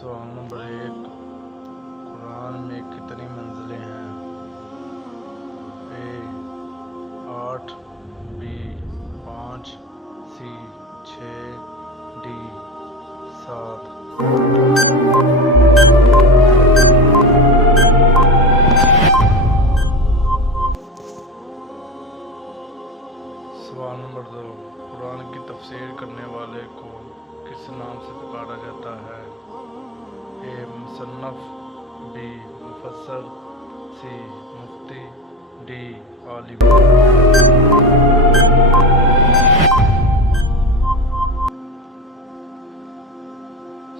سوال نمبر 1، قرآن میں کتنی منزلیں ہیں؟ A 8، B 5، C 6، D 7۔ سوال نمبر 2، قرآن کی تفسیر کرنے والے کو کس نام سے پکارا جاتا ہے؟ A مصنف، B مفسر، C مفتی، D عالم۔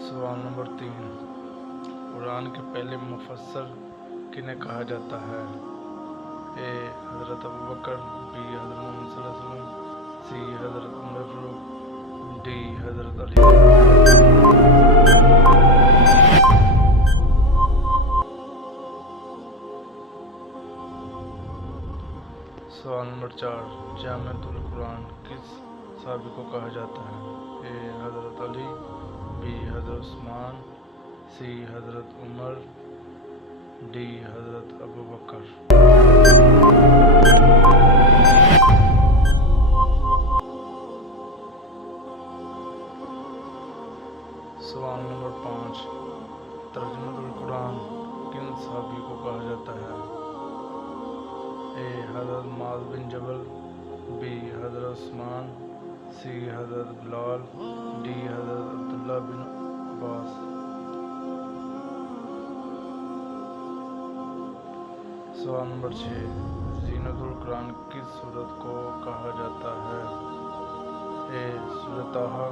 سوال نمبر 3، قرآن کے پہلے مفسر کنہیں کہا جاتا ہے؟ A حضرت ابوبکر، B حضرت محمد صلی اللہ علیہ وسلم، C حضرت عمر فاروق، D حضرت علی۔ سوال نمبر 4، جامعۃ القرآن کس صحابی کو کہا جاتا ہے؟ A حضرت علی، B حضرت عثمان، C حضرت عمر، D حضرت ابوبکر۔ سوال نمبر 5، ترجمۃ القرآن کن صحابی کو کہا جاتا ہے؟ A حضرت معاذ بن جبل، B حضرت عثمان، C حضرت بلال، D حضرت عبداللہ بن عباس۔ سوال نمبر 6، زینت القرآن کس سورت کو کہا جاتا ہے؟ A سورۃ طٰہٰ،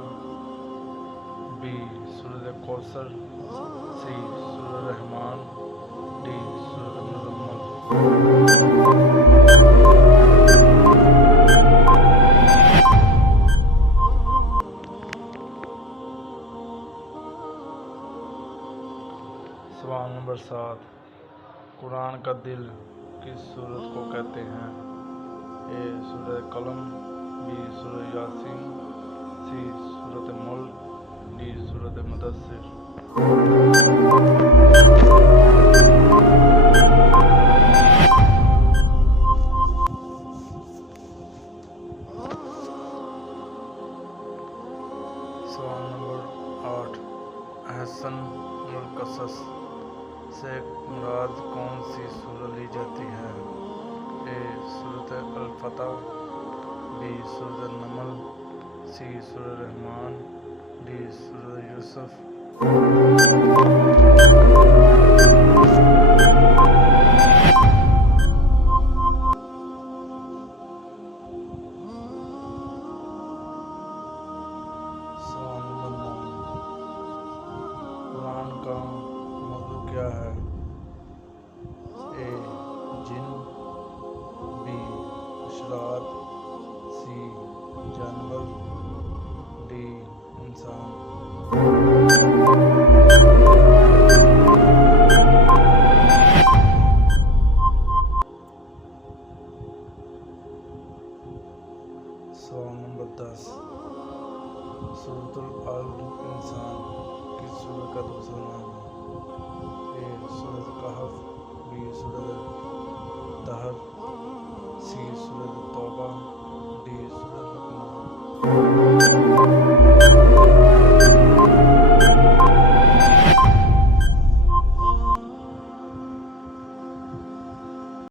B سورۃ کوثر، C سورۃ رحمان، D سورۃ مزمل۔ سوال نمبر 7، قرآن کا دل کس سورت کو کہتے ہیں؟ A سورۃ قلم، B سورۃ یاسین، C سورۃ ملک، D سورۃ مدثر۔ سوال نمبر 8، احسن القصص سے مراد کون سی سورت لی جاتی ہے؟ A سورۃ الفتح، B سورۃ النمل، C سورۃ رحمان، D سورۃ یوسف۔ سوال نمبر 9، قرآن کا موضوع کیا ہے؟ A جن، B اشراط، C جانور، D انسان۔ سوال نمبر 10، سورۃ الانسان کس سورت کا دوسرا نام ہے؟ A سورۃ کہف، B سورۃ دہر، C سورۃ توبہ، D سورۃ لقمان۔